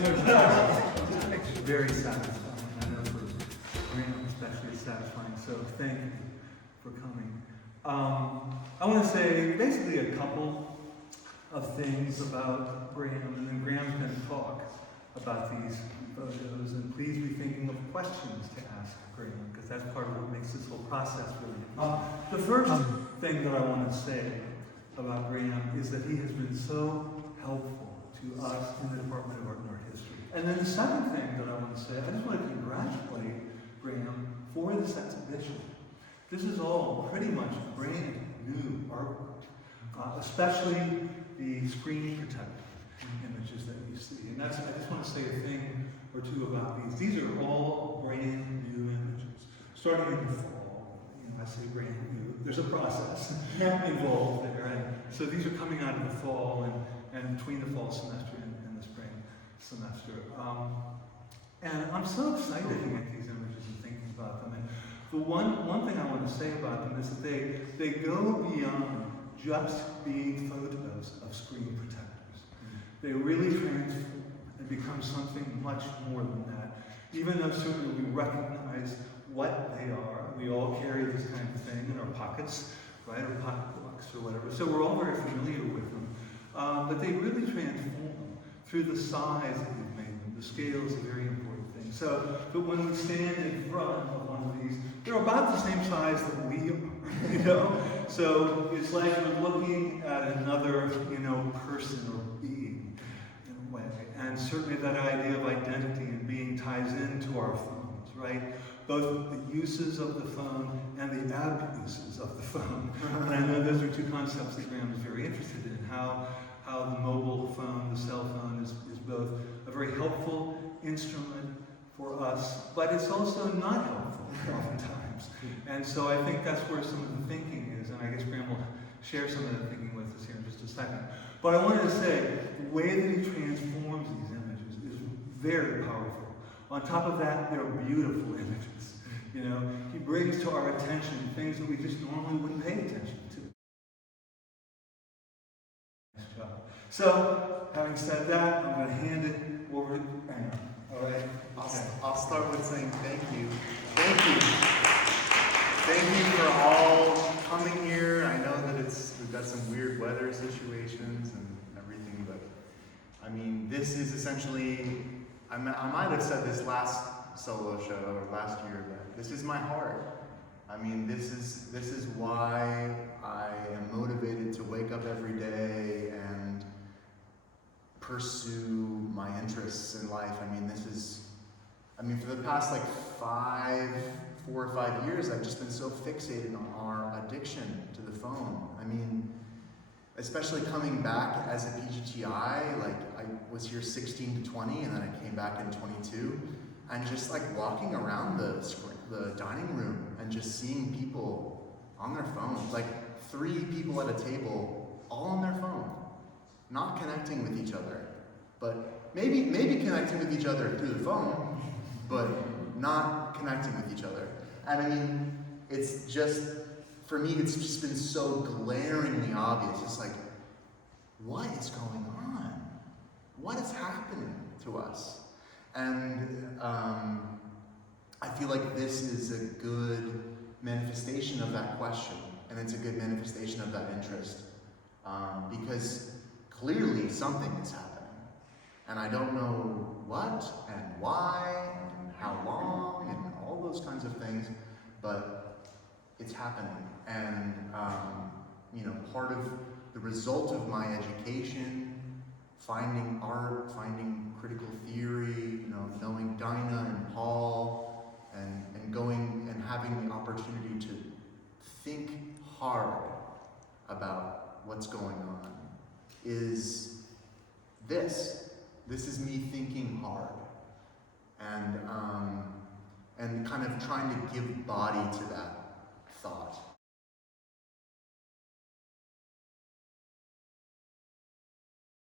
It's very satisfying. I know for Graham especially it's satisfying, so thank you for coming. I want to say basically a couple of things about Graham, and then Graham's going to talk about these photos, and please be thinking of questions to ask Graham, because that's part of what makes this whole process really interesting. The first thing that I want to say about Graham is that he has been so helpful to us in the Department of Art and Art History. And then the second thing that I want to say, I just want to congratulate Graham for this exhibition. This is all pretty much brand new artwork, especially the screen protected images that you see. And I just want to say a thing or two about these. These are all brand new images, starting in the fall. I say brand new. There's a process involved there. And so these are coming out in the fall and between the fall semester and the spring semester. And I'm so excited looking at these images and thinking about them. And the one thing I want to say about them is that they go beyond just being photos of screen protectors. They really transform and become something much more than that. Even though certainly we recognize what they are, we all carry this kind of thing in our pockets, right, or pocketbooks or whatever. So we're all very familiar with them. But they really transform through the size that we've made them. The scale is a very important thing. So, but when we stand in front of one of these, they're about the same size that we are, you know? So it's like we're looking at another, person or being in a way. And certainly that idea of identity and being ties into our phones, right? Both the uses of the phone and the abuses of the phone. And I know those are two concepts that Graham is very interested in, how the mobile phone, the cell phone, is both a very helpful instrument for us, but it's also not helpful oftentimes. And so I think that's where some of the thinking is, and I guess Graham will share some of that thinking with us here in just a second. But I wanted to say, the way that he transforms these images is very powerful. On top of that, they're beautiful images. He brings to our attention things that we just normally wouldn't pay attention to. Nice job. So, having said that, I'm going to hand it over to Graham. All right? I'll start with saying thank you. Thank you. Thank you for all coming here. I know that we've got some weird weather situations and everything, but I mean, this is essentially, I might have said this last solo show or last year, but this is my heart. I mean, this is why I am motivated to wake up every day and pursue my interests in life. I mean, for the past 4 or 5 years, I've just been so fixated on our addiction to the phone. I mean, especially coming back as a PGTI, I was here 16 to 20, and then I came back in 22, and just walking around the dining room and just seeing people on their phones, 3 people at a table, all on their phone, not connecting with each other, but maybe connecting with each other through the phone, but not connecting with each other. And I mean, it's just, for me, it's just been so glaringly obvious. It's what is going on? What is happening to us? And I feel like this is a good manifestation of that question, and it's a good manifestation of that interest, because clearly something is happening, and I don't know what and why and how long and all those kinds of things, but it's happening. And part of the result of my education, finding art, finding critical theory, knowing Dinah and Paul, and going and having the opportunity to think hard about what's going on is this. This is me thinking hard and kind of trying to give body to that thought.